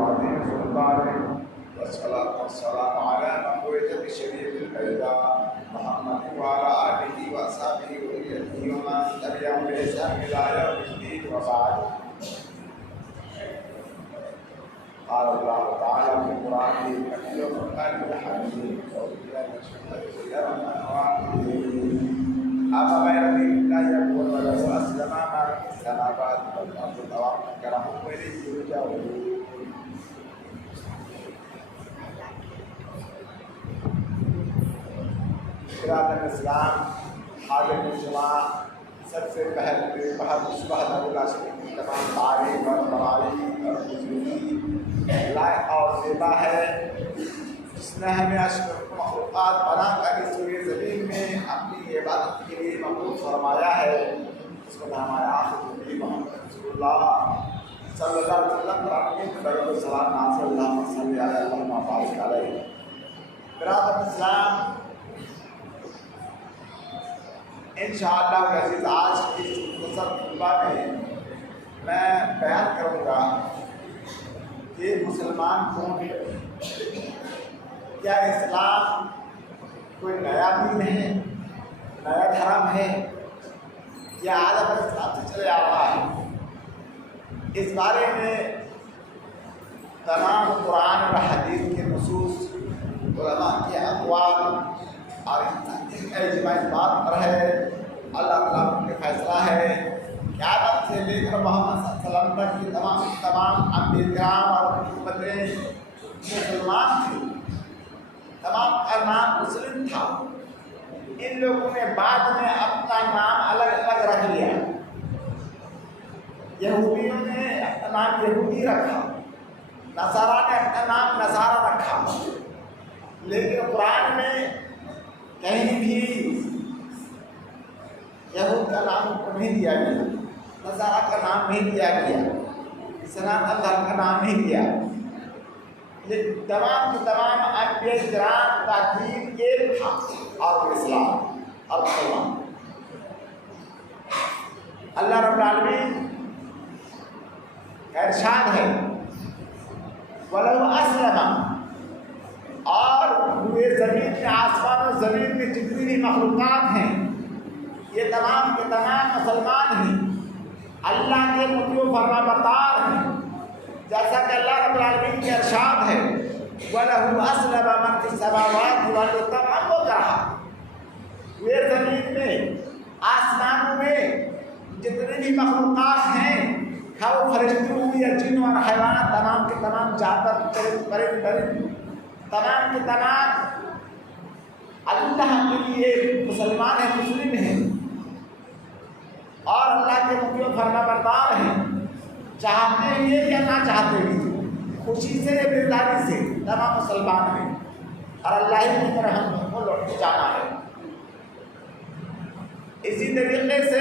العظيم سلطانه والصلاة والسلام على من بعث بشريعة البيضاء محمد وعلى آله وأصحابه وذريته ومن تبعهم بإحسان إلى يوم الدين وبعد. قال الله تعالى في القرآن المجيد والفرقان الحميد أفغير دين الله يبغون وله أسلم من في السماوات والأرض طوعا وكرها وإليه يرجعون. برادر اسلام حاضر اجتماع سب سے پہلے بہت مصباح اللہ شریف کی تمام تعریف اور بڑائی اور بزرگی لائق اور زیبا ہے جس نے ہمیں اشرف مخلوقات بنا کر اس روئے زمین میں اپنی عبادت کے لیے مقبول فرمایا ہے. اس کو ہمارے آخر نبی محمد رسول اللہ صلی اللہ علیہ وسلم پر اپنے درود و سلام نازل اللہ صلی اللہ علیہ وسلم بارک علیہ. برادر اسلام انشاءاللہ العزیز آج کی مختصر خطبہ میں میں بیان کروں گا کہ مسلمان کون ہے. کیا اسلام کوئی نیا دین ہے، نیا دھرم ہے یا عالم اسلام سے چلے آ رہا ہے؟ اس بارے میں تمام قرآن و حدیث کے نصوص، علماء کے اقوال اور اجماع اس بات پر ہے. اللہ تعالیٰ کا فیصلہ ہے کہ آدم سے لے کر محمد صلی اللہ علیہ وسلم تک کی تمام انبیاء کرام اور امتیں مسلمان تھیں، تمام کا نام مسلم تھا. ان لوگوں نے بعد میں اپنا نام الگ الگ رکھ لیا. یہودیوں نے اپنا نام یہودی رکھا، نصارہ نے اپنا نام نصارہ رکھا. لیکن قرآن میں کہیں بھی یہود کا نام کو نہیں دیا گیا، نصارہ کا نام نہیں دیا گیا، اسلام اللہ کا نام نہیں دیا. لیکن تمام کے تمام انبیاء کرام کا دین ایک تھا اور اسلام اور مسلمان. اللہ رب العالمین کا ارشاد ہے وَلَوْ أَسْلَمَ، اور پورے زمین میں، آسمان و زمین میں جتنی بھی مخلوقات ہیں یہ تمام کے تمام مسلمان ہیں، اللہ کے مطیع و فرما بردار ہیں. جیسا کہ اللہ رب العالمین کے ارشاد ہے وَلَهُ أَسْلَمَ مَن فِي السَّمَاوَاتِ وَالْأَرْضِ طَوْعًا وَكَرْهًا. یہ زمین میں، آسمانوں میں جتنی بھی مخلوقات ہیں، خواہ وہ فرشتے ہوں یا جن اور حیوانات، تمام کے تمام جانور، پرند تمام کے تمام اللہ کے لیے مسلمان ہیں، مسلم ہیں اور اللہ کے مطیع و فرما بردار ہیں. چاہتے ہوئے یا نہ چاہتے ہوئے، خوشی سے یا بیزاری سے تمام مسلمان ہیں اور اللہ ہی کی طرح ہم کو لوٹ کے جانا ہے. اسی طریقے سے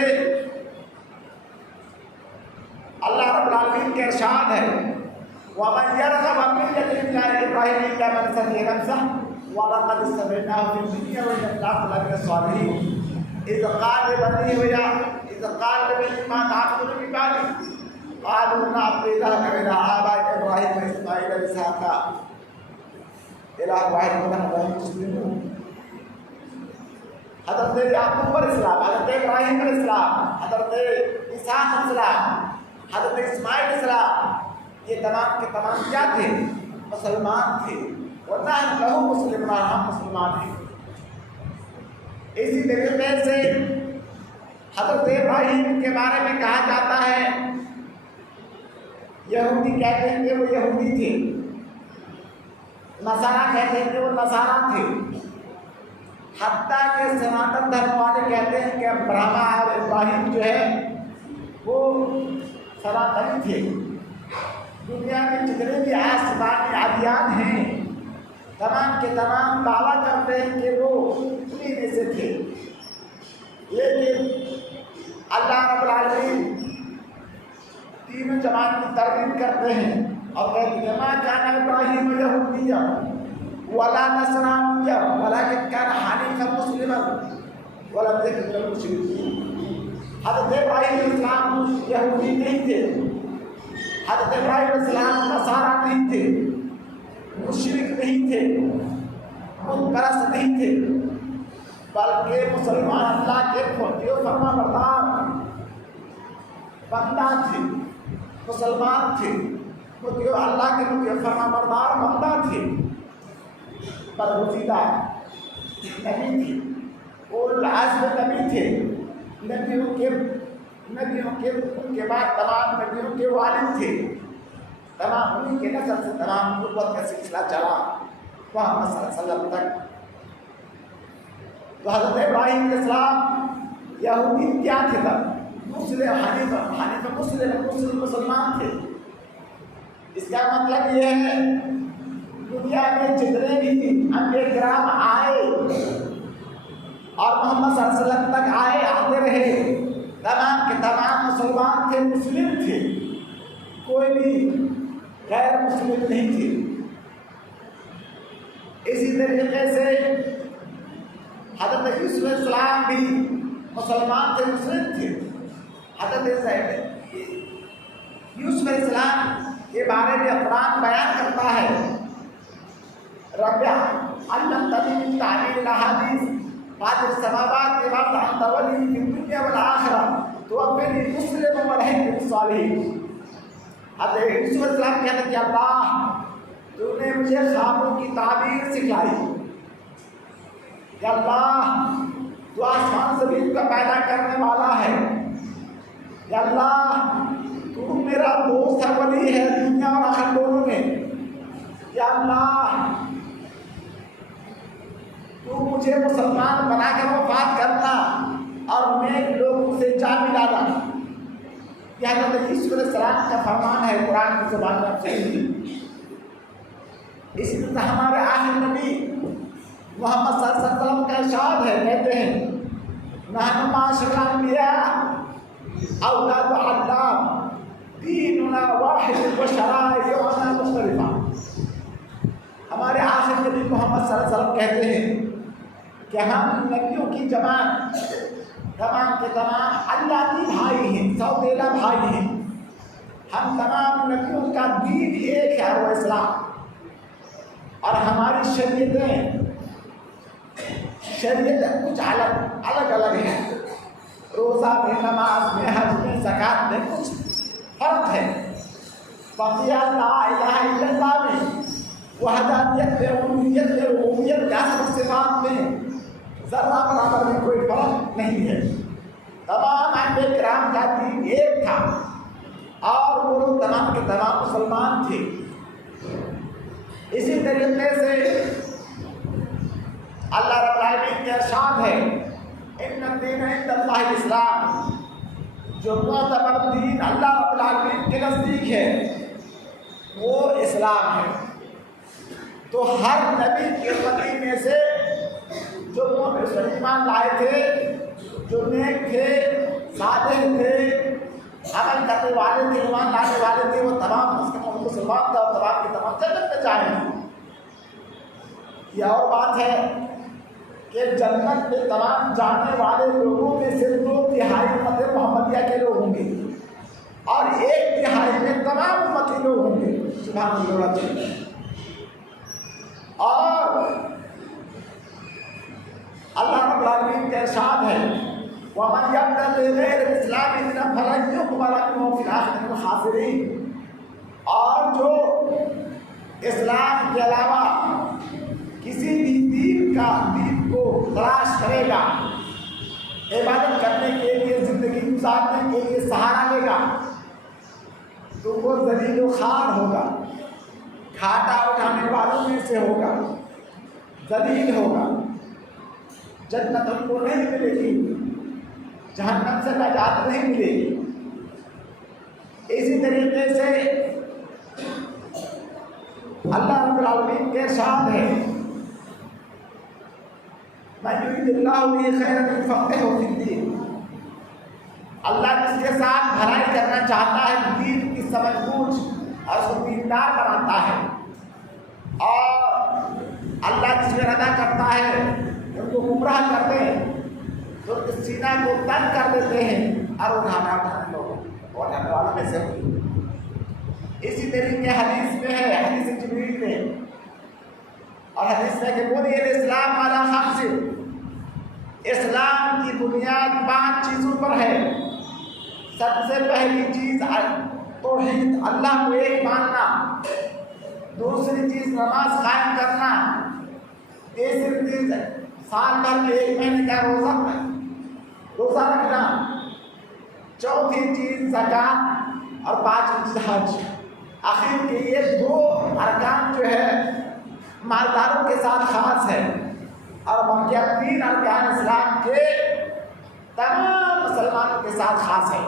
اللہ رب العالمین کے ارشاد ہے وَمَنْ يَرْغَبُ عَنْ مِلَّةِ إِبْرَاهِيمَ إِلَّا مَنْ سَفِهَ نَفْسَهُ وَلَقَدِ اصْطَفَيْنَاهُ فِي الدُّنْيَا وَإِنَّهُ لَمِنَ الصَّالِحِينَ إِذْ قَالَ لِبَنِيهِ مَا تَعْبُدُونَ مِن بَعْدِي قَالُوا نَعْبُدُ إِلَٰهَكَ وَإِلَٰهَ آبَائِكَ إِبْرَاهِيمَ وإسماعيل وإسحاق إِلَٰهٌ وَاحِدٌ وَنَحْنُ لَهُ مُسْلِمُونَ. حضرت یعقوب علیہ السلام، حضرت ابراہیم علیہ السلام، حضرت اسحاق علیہ السلام، حضرت اسماعیل علیہ السلام، یہ تمام کے تمام کیا تھے؟ مسلمان تھے. وَنَحْنُ لَهُ مُسْلِمُونَ، ہم مسلمان ہیں. اسی طریقے سے حضرت ابراہیم کے بارے میں کہا جاتا ہے یہودی کہتے ہیں کہ وہ یہودی تھے، نصارہ کہتے ہیں کہ وہ نصارہ تھے. حتیٰ کہ سناتن دھرم والے کہتے ہیں کہ ابراہیم اور ابراہیم جو ہے وہ سناتنی تھے. دنیا میں جتنے بھی آسمانی ادیان ہیں تمام کے تمام دعویٰ کرتے ہیں کہ وہ انہیں میں سے تھے. لیکن اللہ رب العالمین تینوں جماعت کی ترغیب کرتے ہیں اور کہتے ہیں ما کان ابراہیم یہودیا ولا نصرانیا ولکن کان حنیفا مسلما ولم یکن من المشرکین. حضرت ابراہیم علیہ السلام یہودی نہیں تھے، حضرت ابراہیم علیہ السلام نصارا نہیں تھے، مشرک نہیں تھے، بت پرست نہیں تھے، بلکہ مسلمان اللہ کے فرما بردار بندہ تھے، مسلمان تھے، اللہ کے فرما بردار بندہ تھے، برگزیدہ نبی تھے، اولو العزم نبی تھے، نبیوں کے ان کے بعد تمام نبیوں کے والد تھے، تمام انہیں کے نسل سے تمام نبوت کا سلسلہ چلا محمد صلی اللہ علیہ وسلم تک۔ تو حضرت ابراہیم علیہ السلام یہودی کیا تھے تب؟ مسلم مسلمان تھے۔ اس کا مطلب یہ ہے دنیا میں جتنے بھی انبیاء کرام آئے اور محمد صلی اللہ علیہ وسلم تک آتے رہے، تمام کے تمام مسلمان تھے، مسلم تھے، کوئی بھی غیر مسلم نہیں تھے۔ اسی طریقے سے حضرت یوسف علیہ السلام بھی مسلمان تھے، مسلم تھے۔ حضرت یوسف علیہ السلام کے بارے میں قرآن بیان کرتا ہے، رب علمتنی من تعبیر الاحادیث فاطر السماوات والارض انت ولی فی الدنیا والآخرہ توفنی مسلما والحقنی بالصالحین۔ حضرت یوسف علیہ السلام کہتے ہیں کہ اللہ تو نے مجھے خوابوں کی تعبیر سکھلائی، یا اللہ تو آسمان زمین کا پیدا کرنے والا ہے، یا اللہ تو میرا دوست ہے، ولی ہے دنیا اور آخرت دونوں میں، یا اللہ تو مجھے مسلمان بنا کر وفات کرنا اور نیک لوگوں سے جا ملانا۔ یہ حضرت یوسف علیہ السلام کا فرمان ہے قرآن کی زبان میں صحیح۔ اسی طرح ہمارے آخر نبی محمد صلی اللہ علیہ وسلم کا ارشاد ہے، کہتے ہیں نحن معاشر الانبیاء اولاد علام دیننا واحد و شرائعنا مختلفہ۔ ہمارے آخر نبی محمد صلی اللہ علیہ وسلم کہتے ہیں کہ ہم نبیوں کی جماعت تمام کے تمام اللہ کی بھائی ہیں، سوتیلا بھائی ہیں۔ ہم تمام نبیوں کا دین ایک ہے، وہ اسلام، اور ہماری شریعتیں کچھ الگ الگ ہیں۔ روزہ میں، نماز میں، حج میں، زکوٰۃ میں کچھ فرق ہے۔ بقیہ لا الہ الا اللہ میں، وحدانیت میں، الوہیت میں، ربوبیت کا صفات میں ذرہ برابر میں کوئی فرق نہیں ہے۔ تمام انبیاء کرام کا دین ایک تھا اور وہ لوگ تمام کے تمام مسلمان تھے۔ اسی طریقے سے اللہ رب العالمین کا ارشاد ہے ان الدین عند اللہ الاسلام، جو معتبر دین اللہ رب العالمین کے نزدیک ہے وہ اسلام ہے۔ تو ہر نبی کے امتی میں سے جو ایمان لائے تھے، جو نیک تھے، صالح تھے، عمل کرنے والے تھے، ایمان لانے والے تھے، وہ تمام مسلمان تھے اور تمام کے تمام جنت میں جائیں گے۔ یہ اور بات ہے کہ جنت میں تمام جانے والے لوگوں میں سے 2/3 امت محمدیہ کے لوگ ہوں گے اور 1/3 میں تمام امتی لوگ ہوں گے۔ سبحان اللہ۔ اور اللہ رب العالمین کا ارشاد ہے وَمَنْ يَبْتَغِ غَيْرَ الْإِسْلَامِ دِينًا فَلَنْ يُقْبَلَ مِنْهُ فِي الْآخِرَةِ مِنَ الْخَاسِرِينَ۔ اور جو اسلام کے علاوہ کسی بھی دین کو تلاش کرے گا، عبادت کرنے کے لیے، زندگی گزارنے کے لیے سہارا لے گا، تو وہ ذلیل و خوار ہوگا، گھاٹا اٹھانے والوں میں سے ہوگا، ذلیل ہوگا، جنت ان کو نہیں ملے گی، جہنم سے نجات نہیں ملے گی۔ اسی طریقے سے اللہ رب العالمین کے ارشاد ہے مَن يُرِدِ اللَّهُ بِهِ خَيْرًا يُفَقِّهْهُ فِي الدِّينِ۔ اللہ جس کے ساتھ بھلائی کرنا چاہتا ہے، دین کی سمجھ بوجھ اور اس کو دیندار بناتا ہے، اور اللہ جس میں رضا کرتا ہے ان کو گمراہ کرتے ہیں، تو ان کے سینہ کو تنگ کر دیتے ہیں اور اٹھانے والوں میں سے اسی طریقے حدیث میں ہے، حدیث جبریل میں، اور حدیث میں کہ بنی الاسلام علی خمس، اسلام کی بنیاد 5 چیزوں پر ہے۔ سب سے پہلی چیز توحید، اللہ کو ایک ماننا، دوسری چیز نماز قائم کرنا، تیسری چیز سال بھر میں 1 مہینے کا روزہ رکھنا، چوتھی چیز زکوٰۃ، اور 5ویں چیز حج۔ آخر کے یہ 2 ارکان جو ہے مالداروں کے ساتھ خاص ہے، اور باقی 3 ارکان اسلام کے تمام مسلمانوں کے ساتھ خاص ہے۔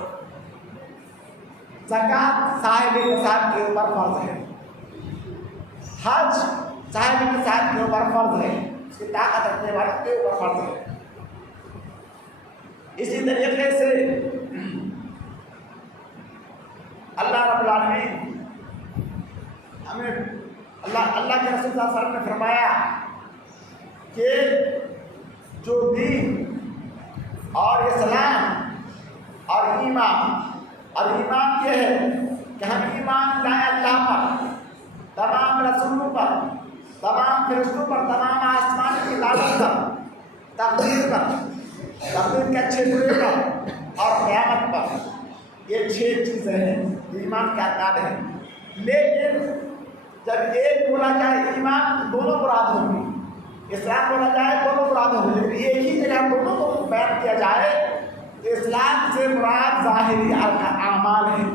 زکوٰۃ صاحب نصاب کے اوپر فرض ہے، حج صاحب نصاب کے اوپر فرض ہے، اس کی طاقت رکھنے والوں کے اوپر فرض ہے۔ اسی طریقے سے اللہ رب العالمین ہمیں اللہ کے رسول صلی اللہ علیہ وسلم نے فرمایا کہ جو دین اور اسلام اور ایمان یہ ہے کہ ہم ایمان لائیں اللہ پر، تمام رسولوں پر، تمام فرشتوں پر، تمام آسمانی کتابوں پر، تقدیر کے اچھے برے پر، اور قیامت پر۔ یہ 6 چیزیں ہیں ایمان کا ارکان ہے۔ لیکن جب ایک بولا جائے ایمان، دونوں مراد ہوں گی، اسلام بولا جائے دونوں مراد ہوں گی، لیکن ایک ہی جگہ دونوں کو بیان کیا جائے تو اسلام سے مراد ظاہری اعمال ہے،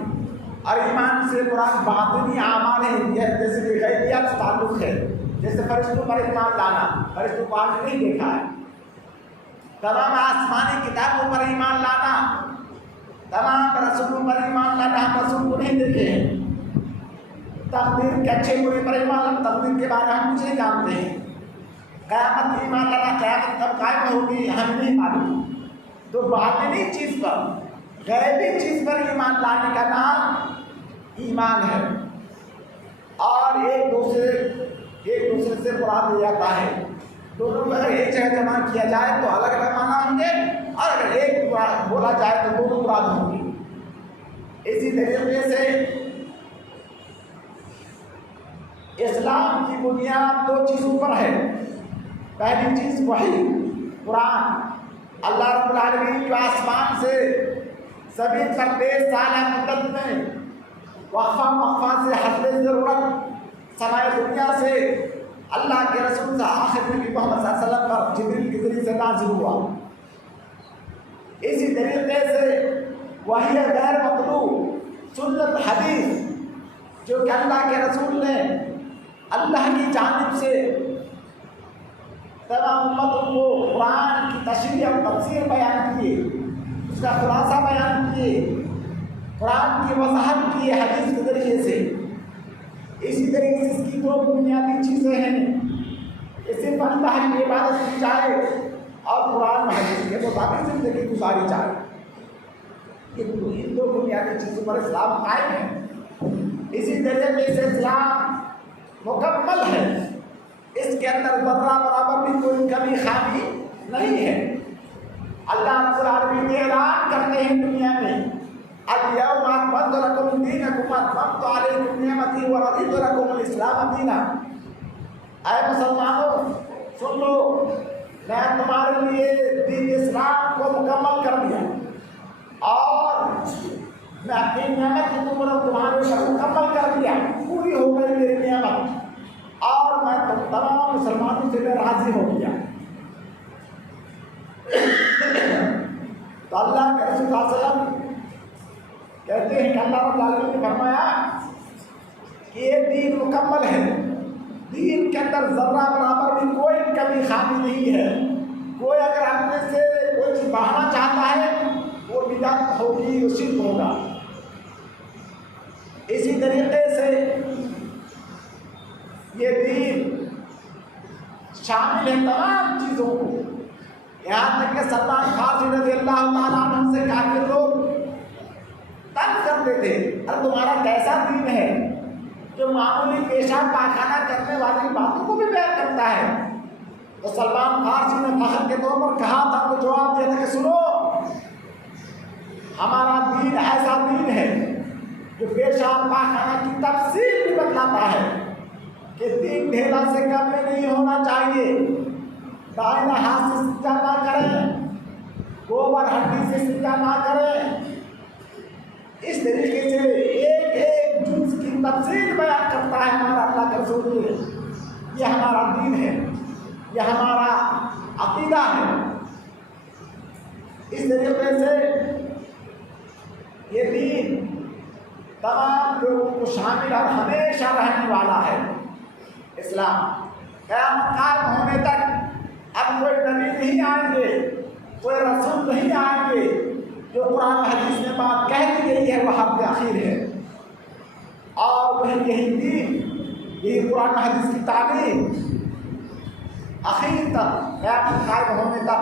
اور ایمان سے مراد باطنی اعمال ہے، جیسے کہ غیبیت سے تعلق ہے، جیسے فرشتوں پر ایمان لانا، فرشتوں کو آج نہیں دیکھا ہے، تمام آسمانی کتابوں پر ایمان لانا، تمام رسولوں پر ایمان لانا، ہم رسول کو نہیں دیکھے ہیں، تقدیر کے اچھے برے پر ایمان لانا، تقدیر کے بارے میں ہم کچھ نہیں جانتے ہیں، قیامت ایمان لانا، قیامت کب قائم ہوگی ہم نہیں معلوم۔ تو باطنی چیز پر، غیبی چیز پر ایمان لانے کا نام ایمان ہے، اور ایک دوسرے سے مراد لیا جاتا ہے۔ دونوں کو اگر ایک جگہ جمع کیا جائے تو الگ الگ معنی ہوں گے، اور اگر ایک بولا جائے تو دونوں مراد ہوں گی۔ اسی طریقے سے اسلام کی بنیاد 2 چیزوں پر ہے۔ پہلی چیز وحی، قرآن، اللہ رب العالمین جو آسمان سے زمین پر 23 سالہ مدت میں وقفہ سے حسب ضرورت سمائے دنیا سے اللہ کے رسول آخر نبی محمد صلی اللہ علیہ وسلم پر جبریل کے ذریعے سے نازل ہوا۔ اسی طریقے سے وحی غیر مطلوب، سنت حدیث، جو کہ اللہ کے رسول نے اللہ کی جانب سے تمام امتوں کو قرآن کی تشریح اور تفسیر بیان کیے، اس کا خلاصہ بیان کیے، قرآن کی وضاحت کی حدیث کے ذریعے سے۔ اسی طریقے سے اس کی 2 بنیادی چیزیں ہیں، اس سے اللہ کی عبادت کی جائے اور قرآن حدیث کے مطابق زندگی گزاری جائے۔ ان 2 بنیادی چیزوں پر اسلام قائم ہے۔ اسی طریقے سے اسلام مکمل ہے، اس کے اندر ذرہ برابر بھی کوئی کمی خامی نہیں ہے۔ اللہ رب العالمین اعلان کرتے ہیں دنیا میں الیوم اکملت لکم دینکم واتممت علیکم نعمتی ورضیت لکم الاسلام دینا۔ اے مسلمانوں سن لو، میں تمہارے لیے دین اسلام کو مکمل کر دیا، اور میں اپنی نعمت کی تمہارے اوپر مکمل کر دیا، پوری ہو گئی میری نعمت، اور میں تمام مسلمانوں سے میں راضی ہو گیا۔ تو اللہ کے رسول صلی اللہ علیہ وسلم کہتے ہیں کہ اللہ رب العالمین نے فرمایا کہ یہ دین مکمل ہے، دین کے اندر ذرہ برابر بھی کوئی کمی خامی نہیں ہے۔ کوئی اگر اپنے سے کوئی چیز بڑھانا چاہتا ہے وہ بدعت ہوگی، وہ شرک ہوگا۔ اسی طریقے سے یہ دین شامل ہے تمام چیزوں کو، یہاں تک کہ سلمان فارسی رضی اللہ تعالیٰ عنہ سے کافر لوگ تنگ کرتے تھے، ارے تمہارا کیسا دین ہے جو معمولی پیشاب پاخانہ کرنے والی باتوں کو بھی بیان کرتا ہے؟ تو سلمان فارسی نے فخر کے طور پر کہا تھا، تو جواب دیا تھا کہ سنو، ہمارا دین ایسا دین ہے جو پیشاب پاخانہ کی تفصیل بھی بتلاتا ہے کہ 3 ڈھیلا سے کم میں نہیں ہونا چاہیے، دائیں ہاتھ سے سجدہ نہ کریں، گوبر ہڈی سے سجدہ نہ کریں۔ اس طریقے سے ایک ایک جز کی تفصیل بیان کرتا ہے ہمارا اللہ کا رسول۔ یہ ہمارا دین ہے، یہ ہمارا عقیدہ ہے۔ اس طریقے سے یہ دین تمام لوگوں کو شامل اور ہمیشہ رہنے والا ہے۔ اسلام قیامت قائم ہونے تک اب کوئی نبی نہیں آئیں گے، کوئی رسول نہیں آئیں گے، جو قرآن حدیث میں بات کہہ دی گئی ہے وہ حد اخیر ہے، اور وہی یہی دین، یہی قرآن حدیث کی تعلیم اخیر تک قیامت قائم ہونے تک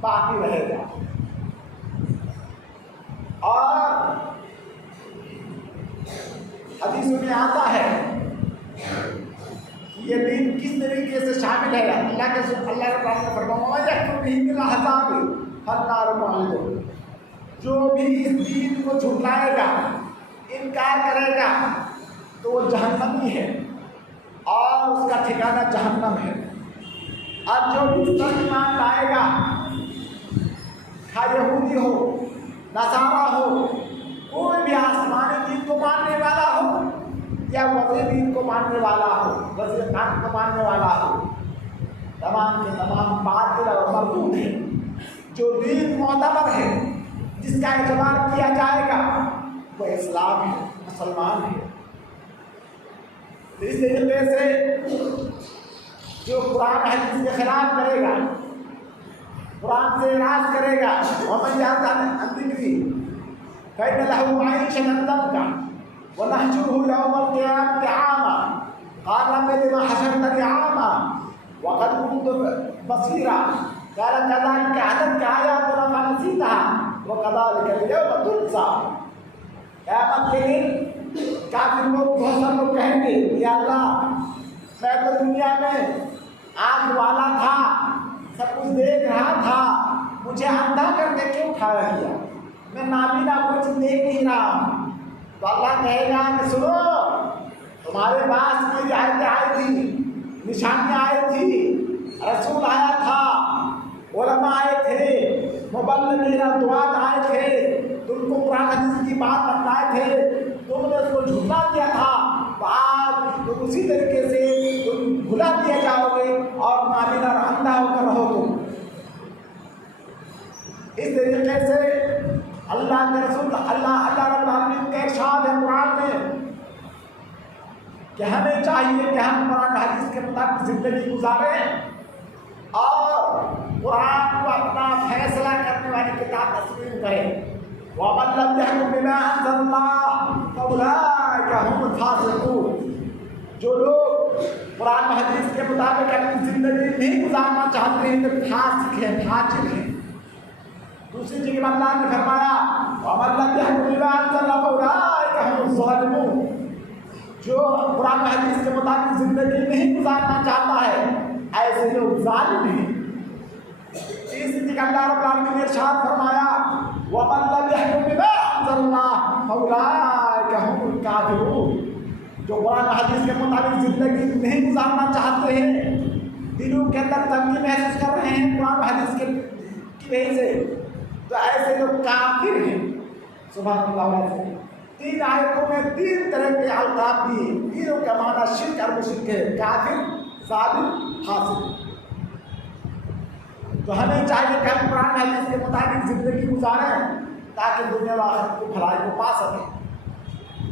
باقی رہے گا۔ اور حدیث میں آتا ہے یہ دین کس طریقے سے شامل ہے۔ اللہ کے فرمایا جو بھی اس دین کو جھٹلائے گا، انکار کرے گا تو وہ جہنمی ہے اور اس کا ٹھکانہ جہنم ہے۔ اور جو بھی اس پر ایمان لائے گا، خواہ یہودی ہو، نصارہ ہو، کوئی بھی آسمانی دین کو ماننے والا ہو یا وضعی دین کو ماننے والا ہو، وضعی قانون کو ماننے والا ہو، تمام کے تمام باطل اور مردود ہیں۔ جو دین معتبر ہے، جس کا اعتبار کیا جائے گا، وہ اسلام ہے، مسلمان ہے۔ اس طریقے سے جو قرآن حدیث کے خلاف کرے گا، قرآن سے اعراض کرے گا، وَمَن يَعْرِضْ عَنْ ذِكْرِي فَإِنَّ لَهُ مَعِيشَةً ضَنكًا وَنَحْشُرُهُ يَوْمَ الْقِيَامَةِ أَعْمَىٰ قَالَ رَبِّ لِمَ حَشَرْتَنِي أَعْمَىٰ وَقَدْ كُنتُ بَصِيرًا قَالَ كَذَٰلِكَ أَتَتْكَ آيَاتُنَا فَنَسِيتَهَا وَكَذَٰلِكَ الْيَوْمَ تُنسَىٰ۔ قیامت کے دن کافر لوگ بہت سارے لوگ کہیں گے یا اللہ میں تو دنیا میں آنکھ والا تھا، سب کچھ دیکھ رہا تھا، مجھے اندھا کر کے کیوں کھڑا کیا؟ میں نابینا کچھ دیکھ نہیں رہا۔ تو اللہ کہے گا کہ سنو، تمہارے پاس کوئی آیتیں آئی تھی، نشانیاں آئی تھی، رسول آیا تھا، علماء آئے تھے، مبلغین اور دعات آئے تھے، تم کو قرآن حدیث کی بات بتائے تھے، تم نے اس کو جھٹلا دیا تھا، تو آج تم اسی طریقے سے تم بھلا دیا جاؤ گے اور نابینا اور اندھا ہو کر رہو گے۔ اس طریقے سے اللہ کے رسول اللہ رب العالمین کا ارشاد ہے قرآن میں کہ ہمیں چاہیے کہ ہم قرآن حدیث کے مطابق زندگی گزاریں اور قرآن کو اپنا فیصلہ کرنے والی کتاب تسلیم کریں۔ وَمَن لَّمْ يَحْكُم بِمَا أَنزَلَ اللَّهُ فَأُولَٰئِكَ هُمُ الْفَاسِقُونَ۔ جو لوگ قرآن حدیث کے مطابق اپنی زندگی نہیں گزارنا چاہتے ہیں تو فاسق ہیں، فاجر ہیں۔ دوسری جگہ اللہ نے فرمایا وَمَن لَّمْ يَحْكُم بِمَا أَنزَلَ اللَّهُ فَأُولَٰئِكَ هُمُ الظَّالِمُونَ۔ جو قرآن حدیث کے مطابق زندگی نہیں گزارنا چاہتا ہے، ایسے لوگ ظالم ہیں۔ تیسری جگہ اللہ رب العالمین نے ارشاد فرمایا وَمَن لَّمْ يَحْكُم بِمَا أَنزَلَ اللَّهُ فَأُولَٰئِكَ هُمُ الْكَافِرُونَ۔ جو قرآن حدیث کے مطابق زندگی نہیں گزارنا چاہتے ہیں، دلوں کے اندر تنگی محسوس کر رہے ہیں قرآن حدیث کی وجہ سے، تو ایسے لوگ کافر ہیں۔ سبحان اللہ علیہ۔ 3 آیتوں میں 3 طرح کے القاب دیے۔ تینوں کا معنی شرک اور مشرک ہے، کافر، ظالم، فاسق۔ تو ہمیں چاہیے کہ ہم قرآن حدیث کے مطابق زندگی گزاریں تاکہ دنیا و آخرت کی بھلائی کو پا سکیں۔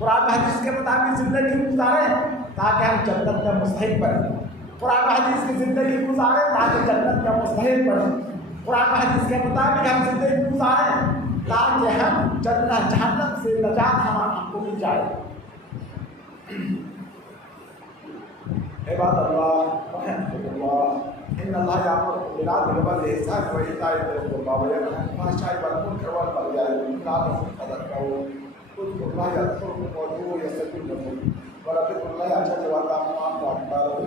قرآن حدیث کے مطابق زندگی گزاریں تاکہ ہم جنت کا مستحق بنیں۔ قرآن حدیث کی زندگی گزاریں تاکہ جنت کا مستحق بنیں۔ قرآن حدیث کے مطابق ہم زندگی گزاریں تاکہ ہم جنت جہنم سے نجات ہم کو مل جائے۔ عباد اللہ رحمۃ اللہ، ان اللہ یامر بالعدل والاحسان وایتاء ذی القربى وینہی عن الفحشاء والمنکر والبغی یعظکم لعلکم تذکرون۔ اذکروا اللہ یذکرکم وادعوہ یستجب لکم ولذکر اللہ اکبر وما اکبر۔